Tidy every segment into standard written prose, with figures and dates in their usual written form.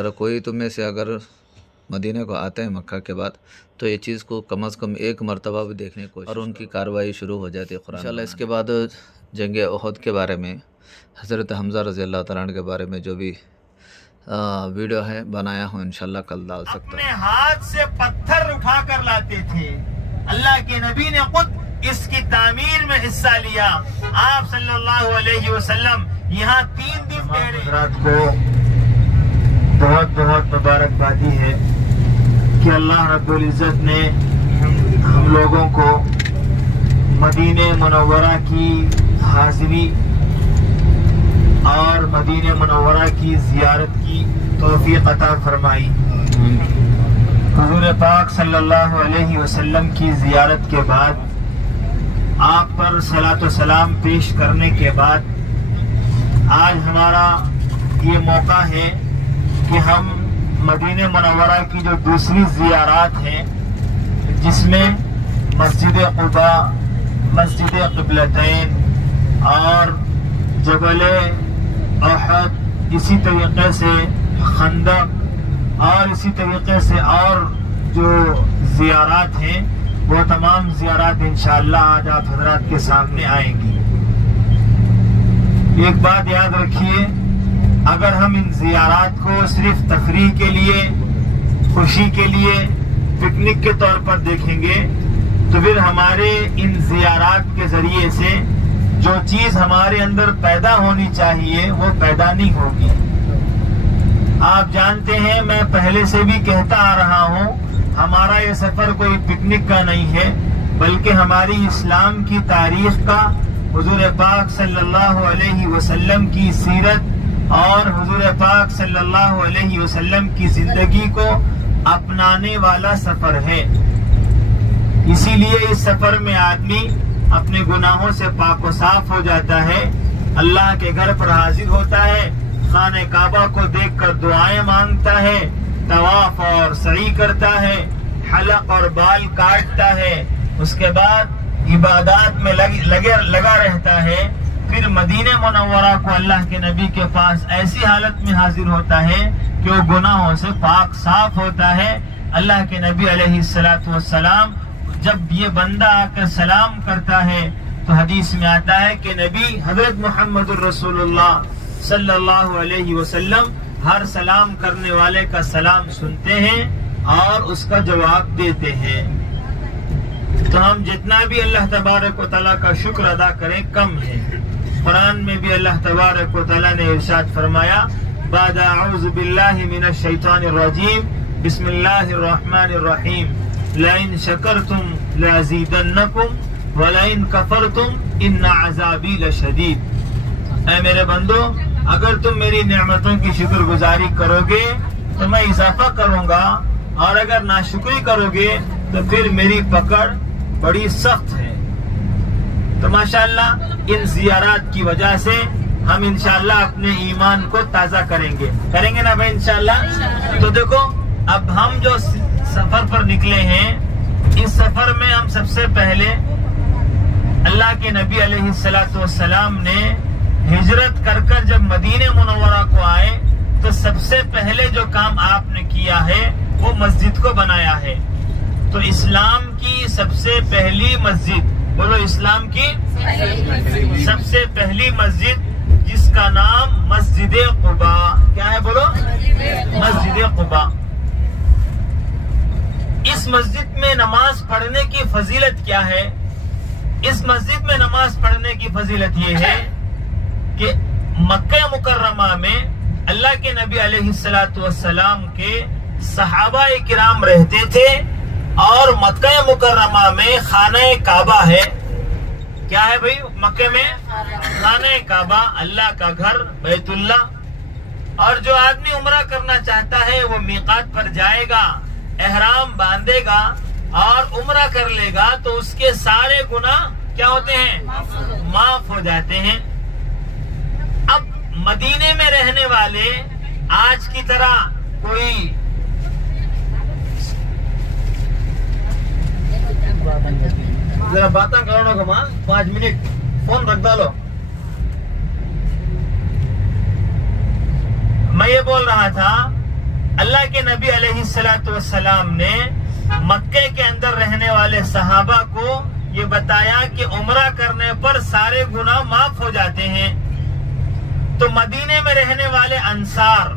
अगर कोई तुम में से अगर मदीने को आते हैं मक्का के बाद, तो ये चीज़ को कम से कम एक मरतबा भी देखने की कोशिश और उनकी कार्रवाई शुरू हो जाती है कुरान। इंशाल्लाह इसके बाद जंग उहद के बारे में, हज़रत हमज़ा रज़ी अल्लाह तआला अन्हु के बारे में जो भी वीडियो है बनाया हूँ, इंशाल्लाह कल डाल सकता हूँ। अपने हाथ से पत्थर उठा कर लाते थे। अल्लाह के नबी ने खुद इसकी तामीर में हिस्सा लिया। आप सल्लल्लाहु अलैहि वसल्लम यहाँ 3 दिन ठहरे। रात को बहुत बहुत मुबारकबादी है कि अल्लाह रब्बुल इज़्ज़त ने हम लोगों को मदीने मुनव्वरा की हाज़िरी और मदीने मुनव्वरा की ज़ियारत की तौफ़ीक़ अता फरमाई। हुज़ूर पाक सल्लल्लाहु अलैहि वसल्लम की ज़ियारत के बाद, आप पर सलातो सलाम पेश करने के बाद, आज हमारा ये मौका है कि हम मदीने मुनव्वरा की जो दूसरी ज़ियारत हैं, जिसमें मस्जिद क़ुबा, मस्जिद क़िबलतैन और जबल उहद, इसी तरीके से खंदक और इसी तरीके से और जो ज़ियारत हैं, वो तमाम ज़ियारत इंशाअल्लाह आज आप हज़रात के सामने आएंगी। एक बात याद रखिए, अगर हम इन ज़ियारत को सिर्फ तफरीह के लिए, खुशी के लिए, पिकनिक के तौर पर देखेंगे, तो फिर हमारे इन ज़ियारत के जरिए से जो चीज हमारे अंदर पैदा होनी चाहिए वो पैदा नहीं होगी। आप जानते हैं, मैं पहले से भी कहता आ रहा हूँ, हमारा ये सफर कोई पिकनिक का नहीं है, बल्कि हमारी इस्लाम की तारीख का, हुजूर पाक सल्लल्लाहु अलैहि वसल्लम की सीरत और हुजूर पाक सल्लल्लाहु अलैहि वसल्लम की जिंदगी को अपनाने वाला सफर है। इसीलिए इस सफर में आदमी अपने गुनाहों से पाक व साफ हो जाता है, अल्लाह के घर पर हाजिर होता है, खाने काबा को देखकर दुआएं मांगता है, तवाफ और सई करता है, हलक और बाल काटता है, उसके बाद इबादत में लगा रहता है। फिर मदीने मुनव्वरा को अल्लाह के नबी के पास ऐसी हालत में हाजिर होता है कि वो गुनाहों से पाक साफ होता है। अल्लाह के नबी अलैहिस्सलातु वस्सलाम जब ये बंदा आकर सलाम करता है, तो हदीस में आता है कि नबी हजरत मुहम्मदुर रसूलुल्लाह सल्लल्लाहु अलैहि वसल्लम हर सलाम करने वाले का सलाम सुनते हैं और उसका जवाब देते हैं। तो हम जितना भी अल्लाह तबारक व तआला का शुक्र अदा करें कम है। कुरान में भी अल्लाह तबारक व तआला ने इरशाद फरमाया, बाद अऊज़ु बिल्लाहि मिनश शैतानिर रजीम, बिस्मिल्लाहिर रहमानिर रहीम, लइन शकरतुम लअज़ीदन्नकुम वलइन कफरतुम इन्ना अज़ाबी लशदीद। ऐ मेरे बंदो, अगर तुम मेरी नेमतों की शुक्रगुजारी करोगे तो मैं इजाफा करूंगा, और अगर नाशुक्री करोगे तो फिर मेरी पकड़ बड़ी सख्त है। तो माशाअल्लाह इन ज़ियारत की वजह से हम इंशाअल्लाह अपने ईमान को ताज़ा करेंगे ना भाई इंशाअल्लाह। तो देखो, अब हम जो सफर पर निकले हैं, इस सफर में हम सबसे पहले अल्लाह के नबी अलैहिस्सलातु वस्सलाम ने हिजरत कर जब मदीने मुनव्वरा को आए, तो सबसे पहले जो काम आपने किया है वो मस्जिद को बनाया है। तो इस्लाम की सबसे पहली मस्जिद, बोलो इस्लाम की सबसे पहली मस्जिद, जिसका नाम मस्जिद क़ुबा, क्या है बोलो? मस्जिद क़ुबा। इस मस्जिद में नमाज पढ़ने की फजीलत क्या है? इस मस्जिद में नमाज पढ़ने की फजीलत ये है कि मक्का मुकर्रमा में अल्लाह के नबी अलैहिस्सलातु वस्सलाम के सहाबा किराम रहते थे, और मक्का मुकर्रमा में खाना काबा है। क्या है भाई? मक्के में खाना काबा, अल्लाह का घर बैतुल्लाह। और जो आदमी उम्रा करना चाहता है वो मीकात पर जाएगा, एहराम बांधेगा और उम्रा कर लेगा, तो उसके सारे गुनाह क्या होते हैं? माफ हो जाते हैं। अब मदीने में रहने वाले आज की तरह कोई जरा बात करो ना, 5 मिनट फोन रख डालो। मैं ये बोल रहा था अल्लाह के नबी अलैहिस्सलातु वस्सलाम ने मक्के के अंदर रहने वाले सहाबा को ये बताया कि उम्रा करने पर सारे गुनाह माफ हो जाते हैं। तो मदीने में रहने वाले अंसार,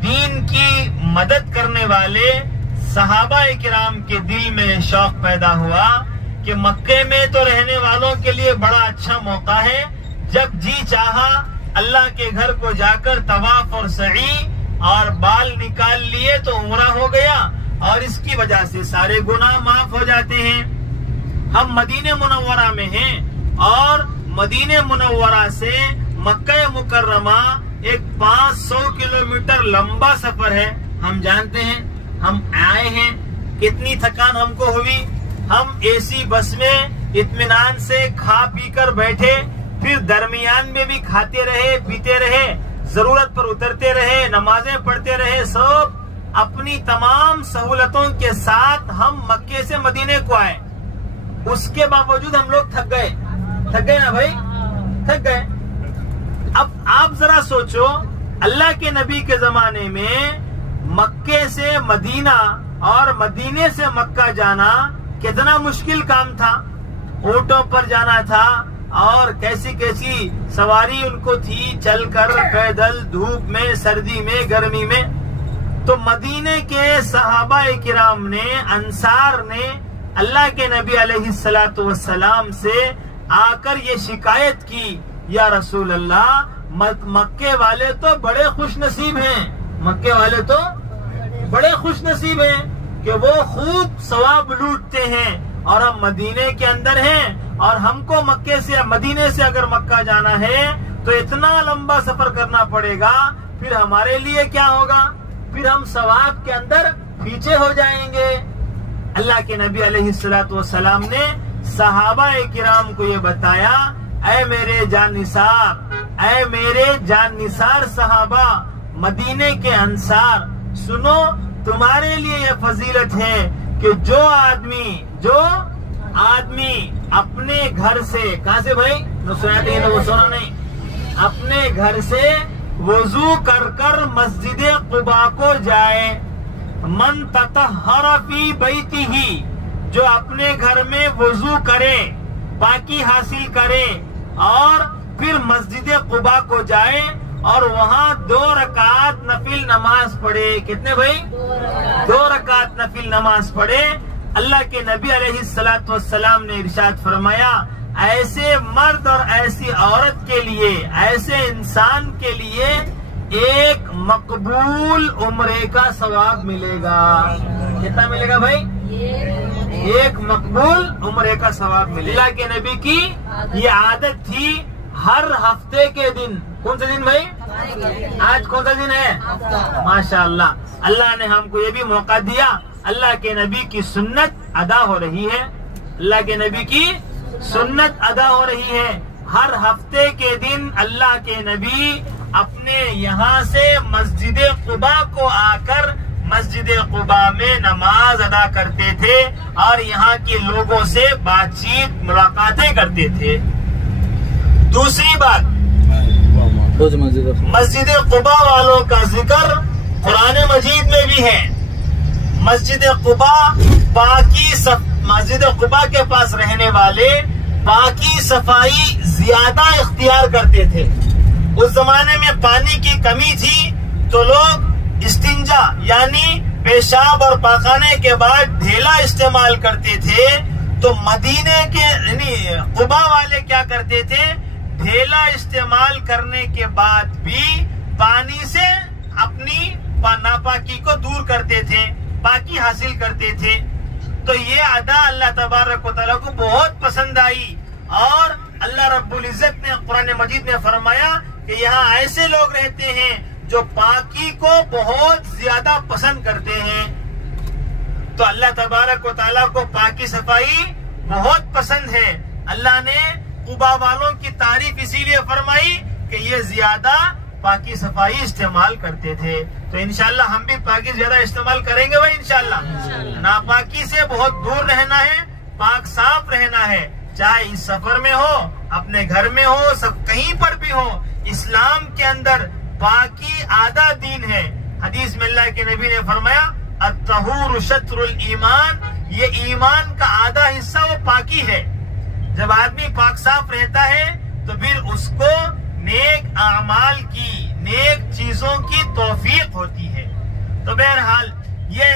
दीन की मदद करने वाले सहाबा किराम के दिल में शौक पैदा हुआ कि मक्के में तो रहने वालों के लिए बड़ा अच्छा मौका है, जब जी चाहा अल्लाह के घर को जाकर तवाफ और सई और बाल निकाल लिए तो उम्रा हो गया और इसकी वजह से सारे गुनाह माफ हो जाते हैं। हम मदीने मुनव्वरा में हैं और मदीने मुनव्वरा से मक्का मुकर्रमा एक 500 किलोमीटर लंबा सफर है। हम जानते हैं, हम आए हैं, कितनी थकान हमको हुई। हम एसी बस में इत्मीनान से खा पी कर बैठे, फिर दरमियान में भी खाते रहे, पीते रहे, जरूरत पर उतरते रहे, नमाजें पढ़ते रहे, सब अपनी तमाम सहूलतों के साथ हम मक्के से मदीने को आए। उसके बावजूद हम लोग थक गए ना भाई, थक गए। अब आप जरा सोचो, अल्लाह के नबी के जमाने में मक्के से मदीना और मदीने से मक्का जाना कितना मुश्किल काम था। ऊंटों पर जाना था और कैसी कैसी सवारी उनको थी, चलकर, पैदल, धूप में, सर्दी में, गर्मी में। तो मदीने के सहाबा किराम ने, अंसार ने अल्लाह के नबी अलैहिस्सलातु वस्सलाम से आकर ये शिकायत की, या रसूल अल्लाह, मक्के वाले तो बड़े खुश नसीब हैं, मक्के वाले तो बड़े खुश नसीब हैं कि वो खूब सवाब लूटते हैं और हम मदीने के अंदर हैं और हमको मक्के से मदीने से अगर मक्का जाना है तो इतना लंबा सफर करना पड़ेगा, फिर हमारे लिए क्या होगा, फिर हम सवाब के अंदर पीछे हो जाएंगे। अल्लाह के नबी अलैहिस्सलातु वस्सलाम ने सहाबा किराम को ये बताया, ऐ मेरे जानिसार, ऐ मेरे जानिसार सहाबा, मदीने के अंसार, सुनो, तुम्हारे लिए यह फजीलत है कि जो आदमी अपने घर से, कहाँ से भाई, वो सुना नहीं, अपने घर से वजू कर मस्जिद कुबा को जाए, मन ततहर फी बैतिही, जो अपने घर में वजू करे, पाकी हासिल करे और फिर मस्जिद कुबा को जाए और वहाँ 2 रकात नफिल नमाज पढ़े। कितने भाई? 2 रकात नफिल नमाज पढ़े। अल्लाह के नबी अलैहिस्सलातु वस्सलाम ने इरशाद फरमाया, ऐसे मर्द और ऐसी औरत के लिए, ऐसे इंसान के लिए एक मकबूल उम्रे का सवाब मिलेगा। कितना मिलेगा भाई? एक मकबूल उम्रे का सवाब मिलेगा। अल्लाह के नबी की ये आदत थी, हर हफ्ते के दिन, कौन सा दिन भाई? आज कौन सा दिन है? माशाअल्लाह, अल्लाह ने हमको ये भी मौका दिया, अल्लाह के नबी की सुन्नत अदा हो रही है, अल्लाह के नबी की सुन्नत अदा हो रही है। हर हफ्ते के दिन अल्लाह के नबी अपने यहाँ से मस्जिद कुबा को आकर मस्जिद कुबा में नमाज अदा करते थे और यहाँ के लोगों से बातचीत, मुलाकातें करते थे। दूसरी बात, मस्जिद कुबा वालों का जिक्र कुरान मजीद में भी है। मस्जिद कुबा मस्जिद कुबा के पास रहने वाले पाकी सफाई ज्यादा इख्तियार करते थे। उस जमाने में पानी की कमी थी तो लोग इस्तिंजा यानी पेशाब और पाखाने के बाद ढेला इस्तेमाल करते थे। तो मदीने के यानी कुबा वाले क्या करते थे, ढेला इस्तेमाल करने के बाद भी पानी से अपनी नापाकी को दूर करते थे, पाकी हासिल करते थे। तो ये अदा अल्लाह तबारक व तआला को बहुत पसंद आई और अल्लाह रब्बुल इज्जत ने कुरान मजीद में फरमाया कि यहाँ ऐसे लोग रहते हैं जो पाकी को बहुत ज्यादा पसंद करते हैं। तो अल्लाह तबारक व तआला को पाकी सफाई बहुत पसंद है। अल्लाह ने कुबा वालों की तारीफ इसीलिए फरमाई कि ये ज्यादा पाकी सफाई इस्तेमाल करते थे। तो इंशाल्लाह हम भी पाकी ज्यादा इस्तेमाल करेंगे भाई, इंशाल्लाह। नापाकी से बहुत दूर रहना है, पाक साफ रहना है, चाहे इस सफर में हो, अपने घर में हो, सब कहीं पर भी हो। इस्लाम के अंदर पाकी आधा दीन है। हदीस में अल्लाह के नबी ने फरमाया अत्तहूर शत्रुल ईमान, ये ईमान का आधा हिस्सा वो पाकी है। जब आदमी पाक साफ रहता है तो फिर उसको नेक आमाल की, नेक चीजों की तौफीक होती है। तो बहरहाल ये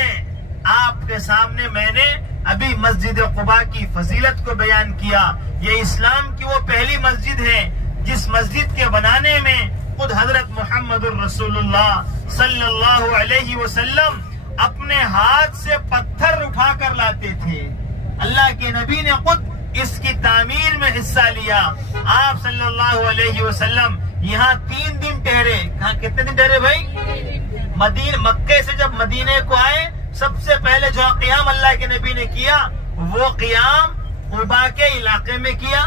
आपके सामने मैंने अभी मस्जिद कुबा की फजीलत को बयान किया। ये इस्लाम की वो पहली मस्जिद है जिस मस्जिद के बनाने में खुद हजरत मुहम्मदुर रसूलुल्लाह सल्लल्लाहु अलैहि वसल्लम अपने हाथ से पत्थर उठा कर लाते थे। अल्लाह के नबी ने खुद इसकी तामीर में हिस्सा लिया। आप सल्लल्लाहु अलैहि वसल्लम यहाँ 3 दिन ठहरे। कहाँ, कितने दिन ठहरे भाई? मक्के से जब मदीने को आए, सबसे पहले जो क़ियाम अल्लाह के नबी ने किया वो क़ियाम कुबा के इलाके में किया,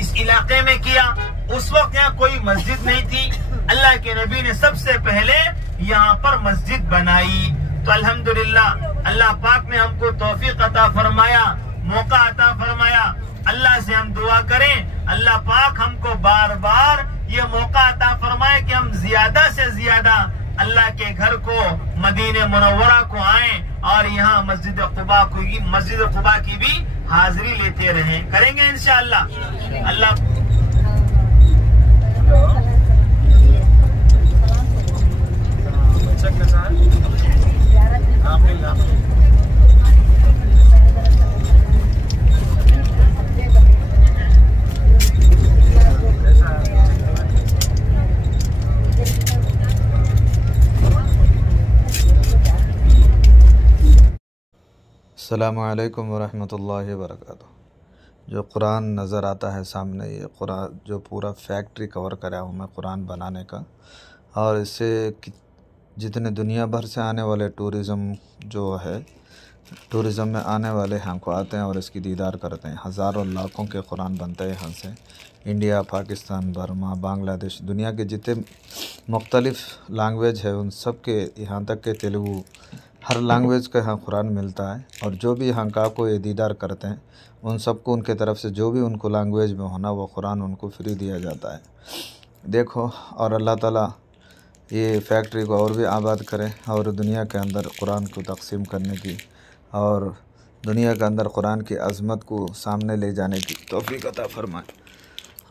इस इलाके में किया। उस वक्त यहाँ कोई मस्जिद नहीं थी। अल्लाह के नबी ने सबसे पहले यहाँ पर मस्जिद बनाई। तो अल्हम्दुलिल्लाह अल्लाह पाक ने हमको तौफीक अता फरमाया, मौका अता फरमाया। अल्लाह से हम दुआ करें अल्लाह पाक हमको बार बार ये मौका अता फरमाए कि हम ज्यादा से ज्यादा अल्लाह के घर को, मदीने मुनव्वरा को आए और यहाँ मस्जिद कुबा की भी हाजिरी लेते रहें। करेंगे इंशाअल्लाह। अल्लाह अस्सलामु अलैकुम वरहमतुल्लाहि वबरकातुहू। जो कुरान नज़र आता है सामने, ये कुरान जो पूरा फैक्ट्री कवर करा हूँ मैं कुरान बनाने का, और इससे जितने दुनिया भर से आने वाले टूरिज़म जो है, टूरिज़म में आने वाले यहाँ को आते हैं और इसकी दीदार करते हैं। हज़ारों लाखों के कुरान बनते हैं यहाँ से। इंडिया, पाकिस्तान, बर्मा, बांग्लादेश, दुनिया के जितने मुख्तलिफ़ लैंग्वेज है उन सब के, यहाँ तक के तेलुगु, हर लैंग्वेज का यहाँ कुरान मिलता है। और जो भी यहाँ का को ये दीदार करते हैं उन सबको उनके तरफ से जो भी उनको लैंग्वेज में होना वो कुरान उनको फ्री दिया जाता है। देखो, और अल्लाह ताला ये फैक्ट्री को और भी आबाद करे और दुनिया के अंदर कुरान को तक़सीम करने की और दुनिया के अंदर कुरान की अज़मत को सामने ले जाने की तौफ़ीक़ अता फरमाए।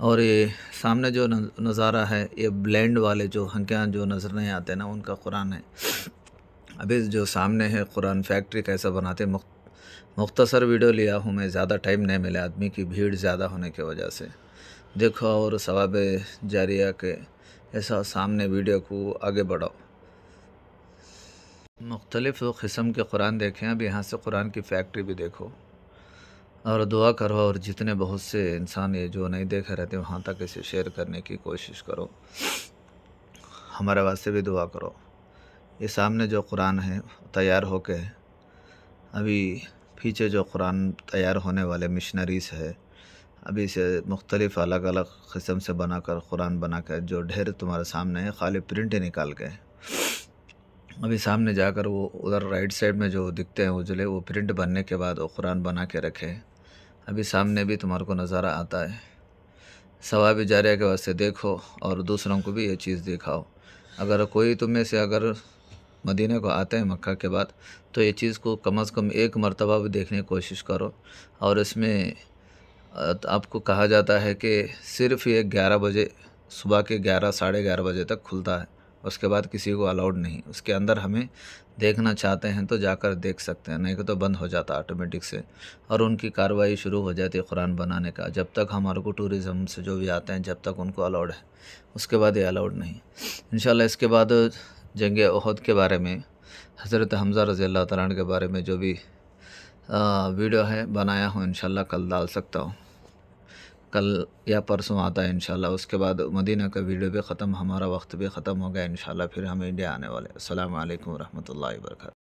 और ये सामने जो नज़ारा है, ये ब्लेंड वाले जो हंकियाँ जो नज़र नहीं आते ना, उनका कुरान है। अभी जो सामने है कुरान फैक्ट्री कैसा बनाते, मुख्तसर वीडियो लिया हूँ मैं, ज़्यादा टाइम नहीं मिला, आदमी की भीड़ ज़्यादा होने की वजह से। देखो और सवाब जारिया के ऐसा सामने वीडियो को आगे बढ़ाओ। मुख्तलिफ़ क़िस्म के कुरान देखें। अब यहाँ से कुरान की फैक्ट्री भी देखो और दुआ करो, और जितने बहुत से इंसान ये जो नहीं देखे रहते वहाँ तक इसे शेयर करने की कोशिश करो। हमारे वास्ते भी दुआ करो। ये सामने जो कुरान है तैयार होके, अभी पीछे जो कुरान तैयार होने वाले मिशनरीज़ है, अभी से मुख्तलिफ़ अलग अलग क़िस्म से बनाकर कुरान बनाकर जो ढेर तुम्हारे सामने है, खाली प्रिंट ही निकाल के अभी सामने जाकर वो उधर राइट साइड में जो दिखते हैं उजले, वो प्रिंट बनने के बाद वो कुरान बना के रखे। अभी सामने भी तुम्हारे को नज़ारा आता है। सवाब जारिया के वास्ते देखो और दूसरों को भी ये चीज़ दिखाओ। अगर कोई तुम्हें से अगर मदीने को आते हैं मक्का के बाद, तो ये चीज़ को कम से कम एक मरतबा भी देखने की कोशिश करो। और इसमें आपको कहा जाता है कि सिर्फ़ ये 11 बजे, सुबह के 11 साढ़े 11 बजे तक खुलता है, उसके बाद किसी को अलाउड नहीं। उसके अंदर हमें देखना चाहते हैं तो जाकर देख सकते हैं, नहीं तो बंद हो जाता ऑटोमेटिक से, और उनकी कार्रवाई शुरू हो जाती है कुरान बनाने का। जब तक हमारे को टूरिज़म से जो भी आते हैं, जब तक उनको अलाउड है, उसके बाद ये अलाउड नहीं। इंशाल्लाह इसके बाद जंग ओहद के बारे में, हज़रत हमज़ा रज़ी अल्लाह तआला अन्हु के बारे में जो भी वीडियो है बनाया हूँ, इंशाल्लाह कल डाल सकता हूँ, कल या परसों आता है इंशाल्लाह। उसके बाद मदीना का वीडियो भी ख़त्म, हमारा वक्त भी ख़त्म हो गया इंशाल्लाह। फिर हम इंडिया आने वाले। अस्सलामु अलैकुम रहमतुल्लाहि व बरकातहू।